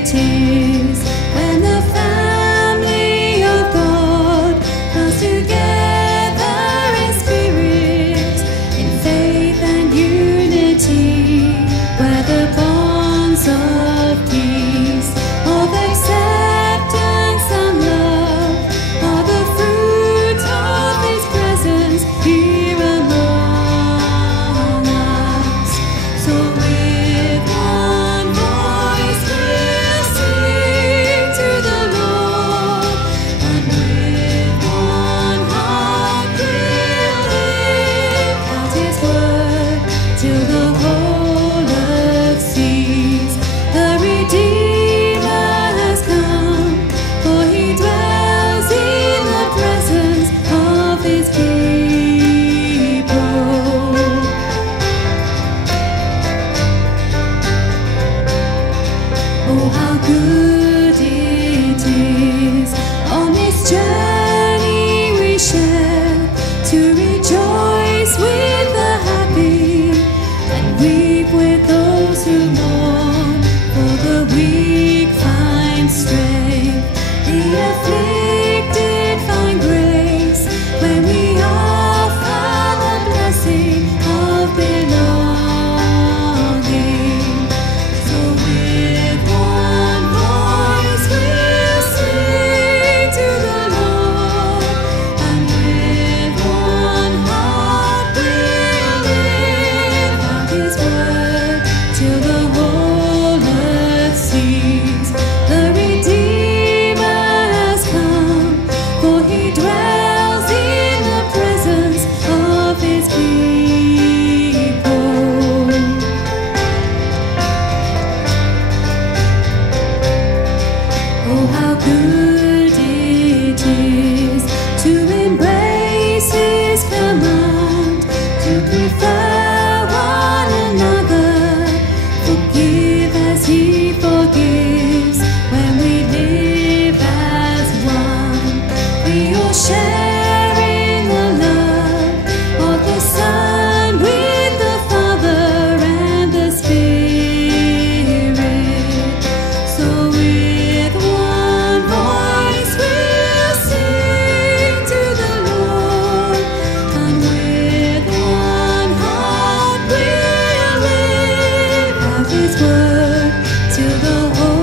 it is when the family of God comes together in spirit, in faith and unity, where the bonds of peace, of acceptance and love are the fruit of His presence here among us. So with one voice we'll sing to the Lord, and with one heart we'll live out His word till the whole earth sees the Redeemer has come, for He dwells in the presence of His people. Oh, how good it is on this journey we share to rejoice with the happy and weep with those who mourn, for the weak find strength, the afflicted find grace when we offer the blessing of belonging. So with one voice we'll sing to the Lord, and with one heart we'll live out His word till the whole earth sees the Redeemer has come, for He dwells in the presence of His people. Oh, how good it is to embrace His command, to prefer one another, forgive as He forgives. When we live as one, we all share in the love of the Son with the Father and the Spirit. So with one voice we'll sing to the Lord, and with one heart we'll live out His word till the whole